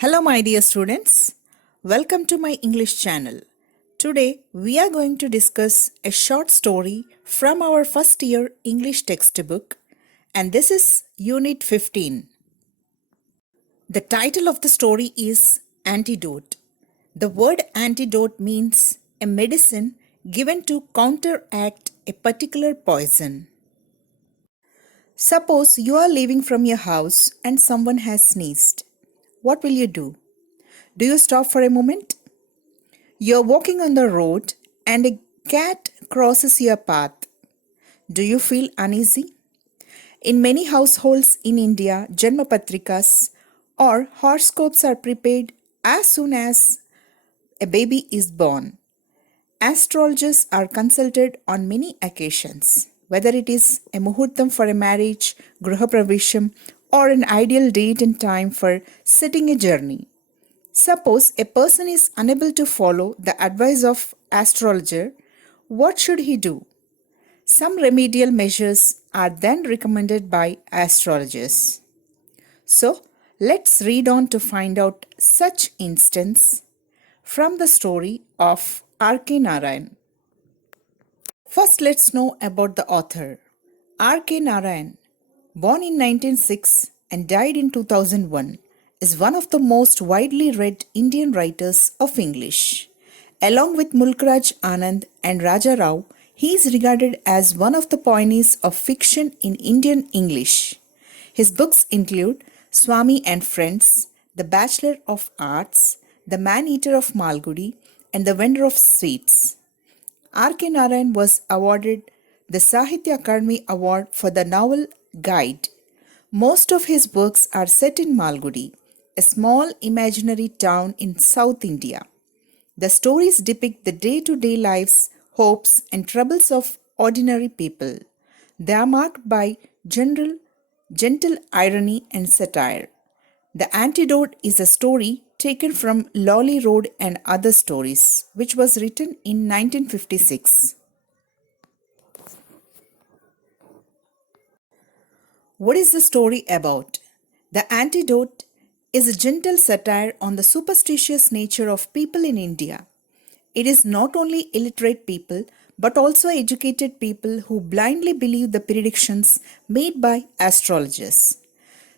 Hello, my dear students. Welcome to my English channel. Today, we are going to discuss a short story from our first year English textbook, and this is Unit 15. The title of the story is Antidote. The word antidote means a medicine given to counteract a particular poison. Suppose you are leaving from your house and someone has sneezed. What will you do? Do you stop for a moment? You're walking on the road and a cat crosses your path. Do you feel uneasy? In many households in India, Janmapatrikas or horoscopes are prepared as soon as a baby is born. Astrologers are consulted on many occasions, whether it is a muhurtam for a marriage, gruhapravesham, or an ideal date and time for setting a journey. Suppose a person is unable to follow the advice of astrologer, what should he do? Some remedial measures are then recommended by astrologers. So, let's read on to find out such instance from the story of R.K. Narayan. First, let's know about the author. R.K. Narayan, born in 1906 and died in 2001, is one of the most widely read Indian writers of English. Along with Mulkraj Anand and Raja Rao, he is regarded as one of the pioneers of fiction in Indian English. His books include Swami and Friends, The Bachelor of Arts, The Man-Eater of Malgudi, and The Vendor of Sweets. R.K. Narayan was awarded the Sahitya Akademi Award for the novel Guide. Most of his works are set in Malgudi, a small imaginary town in South India. The stories depict the day-to-day lives, hopes, and troubles of ordinary people. They are marked by gentle irony and satire. The Antidote is a story taken from Lolly Road and Other Stories, which was written in 1956. What is the story about? The Antidote is a gentle satire on the superstitious nature of people in India. It is not only illiterate people but also educated people who blindly believe the predictions made by astrologers.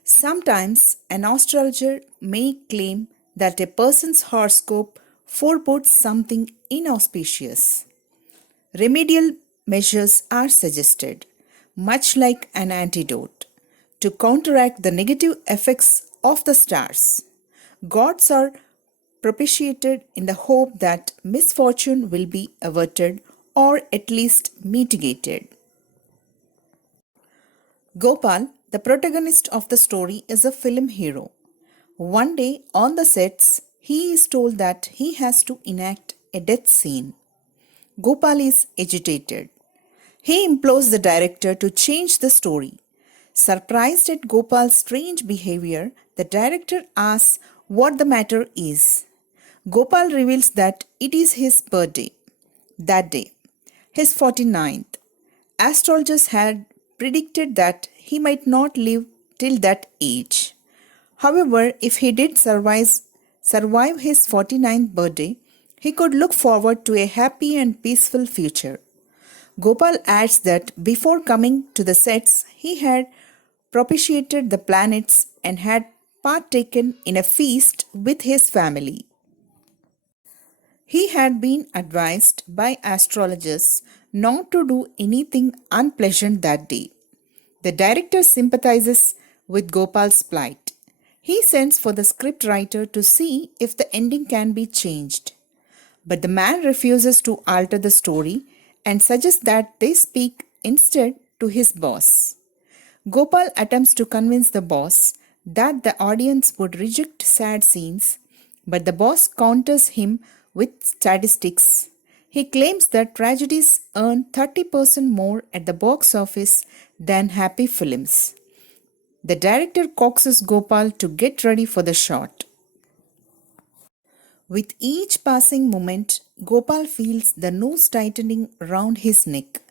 Sometimes an astrologer may claim that a person's horoscope forebodes something inauspicious. Remedial measures are suggested, much like an antidote, to counteract the negative effects of the stars. Gods are propitiated in the hope that misfortune will be averted or at least mitigated. Gopal, the protagonist of the story, is a film hero. One day on the sets, he is told that he has to enact a death scene. Gopal is agitated. He implores the director to change the story. Surprised at Gopal's strange behavior, the director asks what the matter is. Gopal reveals that it is his birthday. That day, his 49th. Astrologers had predicted that he might not live till that age. However, if he did survive his 49th birthday, he could look forward to a happy and peaceful future. Gopal adds that before coming to the sets, he had propitiated the planets and had partaken in a feast with his family. He had been advised by astrologers not to do anything unpleasant that day. The director sympathizes with Gopal's plight. He sends for the scriptwriter to see if the ending can be changed. But the man refuses to alter the story and suggests that they speak instead to his boss. Gopal attempts to convince the boss that the audience would reject sad scenes, but the boss counters him with statistics. He claims that tragedies earn 30% more at the box office than happy films. The director coaxes Gopal to get ready for the shot. With each passing moment, Gopal feels the noose tightening round his neck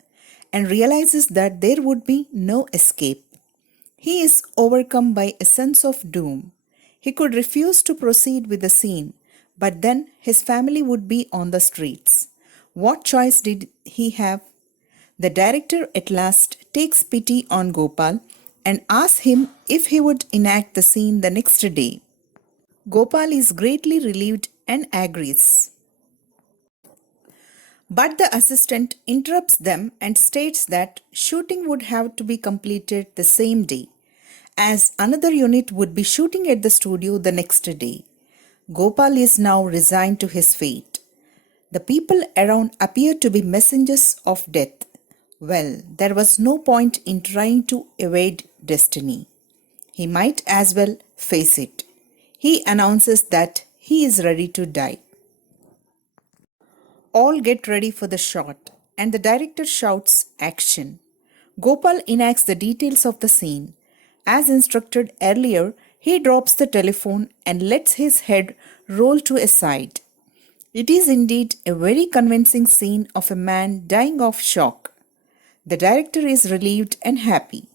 and realizes that there would be no escape. He is overcome by a sense of doom. He could refuse to proceed with the scene, but then his family would be on the streets. What choice did he have? The director at last takes pity on Gopal and asks him if he would enact the scene the next day. Gopal is greatly relieved and agrees. But the assistant interrupts them and states that shooting would have to be completed the same day, as another unit would be shooting at the studio the next day. Gopal is now resigned to his fate. The people around appear to be messengers of death. Well, there was no point in trying to evade destiny. He might as well face it. He announces that he is ready to die. All get ready for the shot, and the director shouts action. Gopal enacts the details of the scene. As instructed earlier, he drops the telephone and lets his head roll to a side. It is indeed a very convincing scene of a man dying of shock. The director is relieved and happy,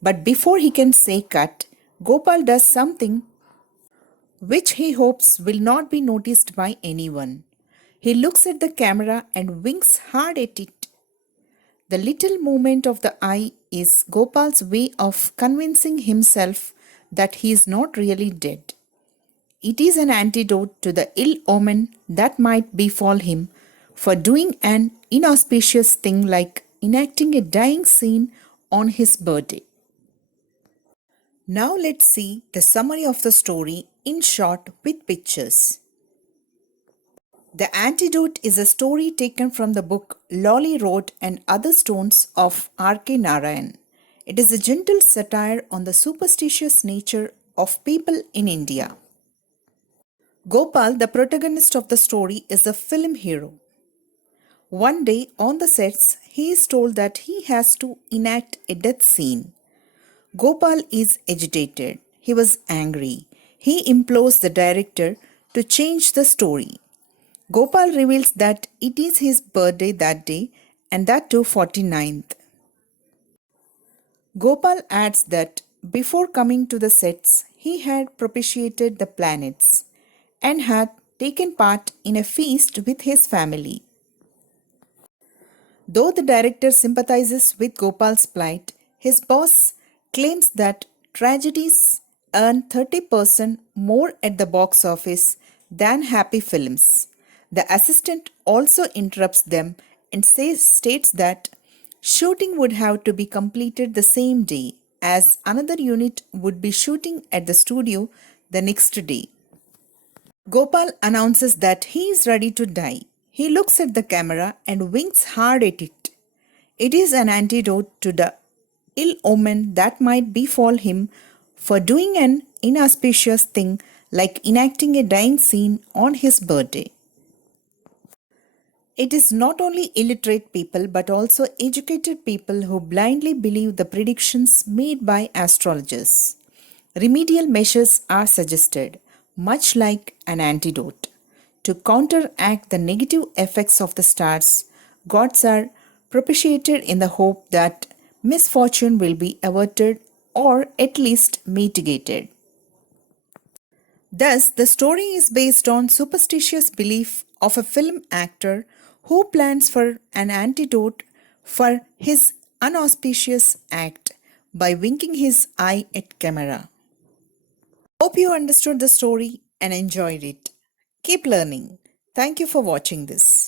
but before he can say cut, Gopal does something which he hopes will not be noticed by anyone. He looks at the camera and winks hard at it. The little movement of the eye is Gopal's way of convincing himself that he is not really dead. It is an antidote to the ill omen that might befall him for doing an inauspicious thing like enacting a dying scene on his birthday. Now let's see the summary of the story in short with pictures. The Antidote is a story taken from the book Lolly Road and Other Stones of R.K. Narayan. It is a gentle satire on the superstitious nature of people in India. Gopal, the protagonist of the story, is a film hero. One day on the sets, he is told that he has to enact a death scene. Gopal is agitated. He was angry. He implores the director to change the story. Gopal reveals that it is his birthday that day, and that too 49th. Gopal adds that before coming to the sets, he had propitiated the planets and had taken part in a feast with his family. Though the director sympathizes with Gopal's plight, his boss claims that tragedies earn 30% more at the box office than happy films. The assistant also interrupts them and states that shooting would have to be completed the same day, as another unit would be shooting at the studio the next day. Gopal announces that he is ready to die. He looks at the camera and winks hard at it. It is an antidote to the ill omen that might befall him for doing an inauspicious thing like enacting a dying scene on his birthday. It is not only illiterate people but also educated people who blindly believe the predictions made by astrologers. Remedial measures are suggested, much like an antidote. To counteract the negative effects of the stars, gods are propitiated in the hope that misfortune will be averted or at least mitigated. Thus, the story is based on superstitious belief of a film actor who plans for an antidote for his unauspicious act by winking his eye at camera. Hope you understood the story and enjoyed it. Keep learning. Thank you for watching this.